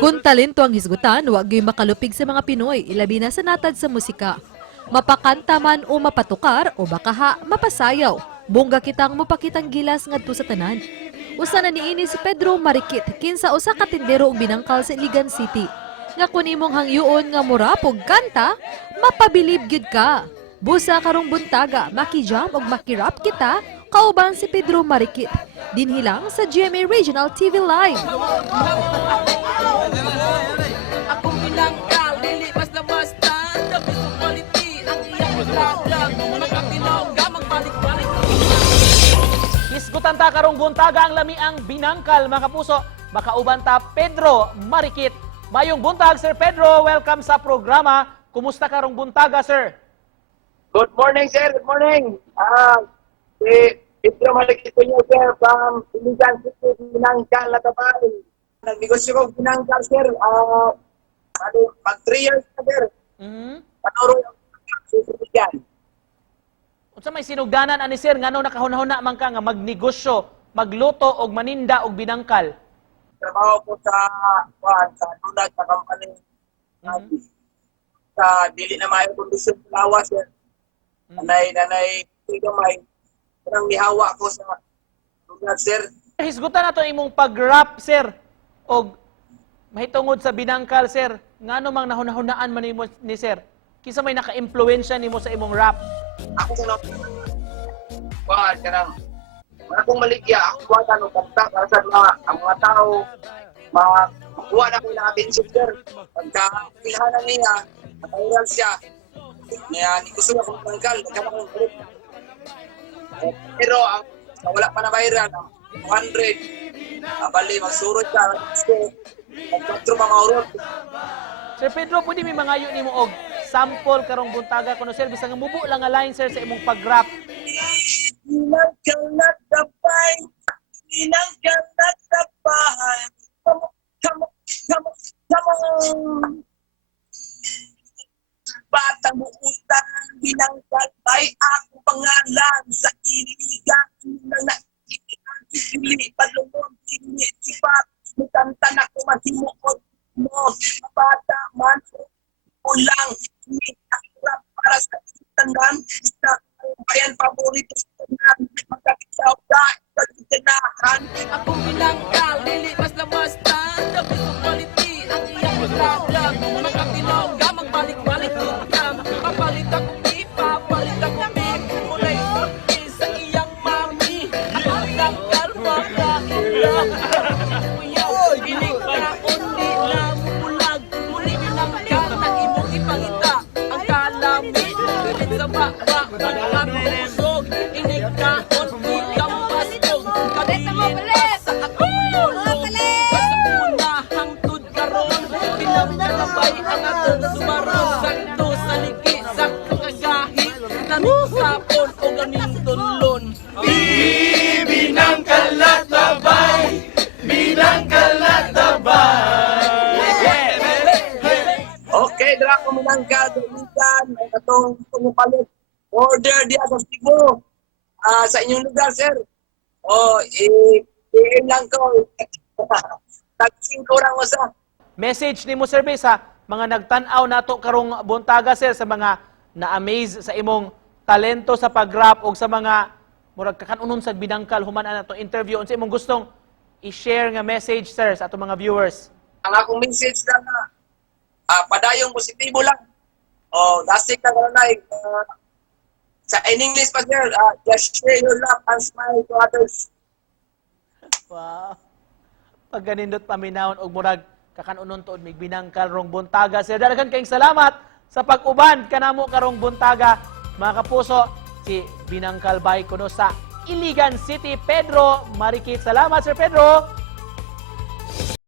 Kung talento ang hisgutan, wag gyud makalupig sa mga Pinoy, ilabi na sa natad sa musika. Mapakanta man o mapatukar o baka mapasayaw, bongga kitang mapakitang gilas ngadto sa tanan. Usa na niini si Pedro Marikit, kinsa usa ka tindero og binangkal sa Iligan City. Nga kun imong hangyoon nga murapog kanta, mapabilib gyud ka. Busa karong buntaga, makijam og makirap kita, kauban si Pedro Marikit. Dinhilang sa GMA Regional TV Live. Akong binangkal, dili basta-basta. Dapat sa quality, ang iyang paglagang. Magkatinaw ka, magbalik-balik. Hisgutan ta karong buntaga ang lamiang binangkal, mga kapuso. Makauban ta Pedro Marikit. Mayong buntag, Sir Pedro. Welcome sa programa. Kumusta karong buntaga, sir? Good morning, sir. Good morning. Si Pedro Marikit po niyo, sir, from Iligan City, Binangkal, Latabay. Nagnegosyo ko Binangkal, sir. Mag 3 years na, sir. Panuro yung susunod yan. Unsa may sinugdanan ani sir ngano nakahuna-huna man ka nga magnegosyo, magluto og maninda og binangkal? Trabaho ko sa dunad sa company. Sa dili na maayo kondisyon sa lawas, sir. Nanay, gamay. Parang nihawa ko sa dunad, sir. Hisgutan nato imong pag-rap, sir. Og mahitungod sa binangkal, sir. Ngano mang nahuna-hunaan man nimo ni sir? Kinsa may naka-impluwensya nimo sa imong rap? Ako sa kanang akong maligya, ako ba tanong kanta para sa ang mga tao makuha na ko yung attention, sir. Pagka pilahanan niya, matairal siya. Ni gusto na kong tanggal, nagkakang kulit. Pero wala pa na viral, 200. Bali, magsurot siya, mag-4 pa maurot. Sir Pedro, pwede may mangayo nimo og sample karong buntaga kuno sir bisang mubo lang nga line sir sa imong pag-rap. Pinangkalat na bay, pinangkalat na bahay. Come on. Batang utang, binangkal bay, ako pangalan sa Iligan. Nang nakikili, palunod, sipat, mutantan ako maghimuot mo. Bata man, ulang, hirap para sa tandan, isa bayan paborito sa tandan, magkakitaw dahil pagkitinahan. Akong binangkal, dili basta-basta. Dapat sa quality, ang iyang paglagang. Magkatinaw ka, magbalik-balik ka. Papalit ako pipa, palit ako pip. Mulay sorti sa iyang mami. Akong binangkal, makaila. Inig ka, undi na mubulag. Muli binangkal na imong ipangita. Ang kalami, pilit sa baba, pagkakabusog. Inig ka, undi kang basog. Kabilit sa akong lolo. Basta una hangtod karon. Pinagkakabay ang atong sumarong. Sakto sa ligi, sakto kagahit. Nanisapon o ganing tunlon. Binangkal na tabay, binangkal na tabay. Okay, Draco Minangkal, Daligan, may katong pumupalit. Order diya sa Cebu. Sa inyong lugar, sir. I-PM lang ko. Tag-5 lang mo sa. Message nimo sir be sa mga nagtan-aw nato karong buntaga sir sa mga na-amaze sa imong talento sa pag-rap og sa mga murag kakanunon sa binangkal human ana to interview unsa imong gustong i-share nga message sir sa atong mga viewers. Ang akong message lang na padayong positibo lang. Dasig na gano'n na. In English pa, sir, just share your love and smile to others. Wow. Pag ganindot paminawon og murag kakanunon tuod mig binangkal rong buntaga sir. Daghan kayong salamat sa pag-uban kanamo karong buntaga mga kapuso si Binangkal Bay kuno sa Iligan City Pedro Marikit. Salamat Sir Pedro.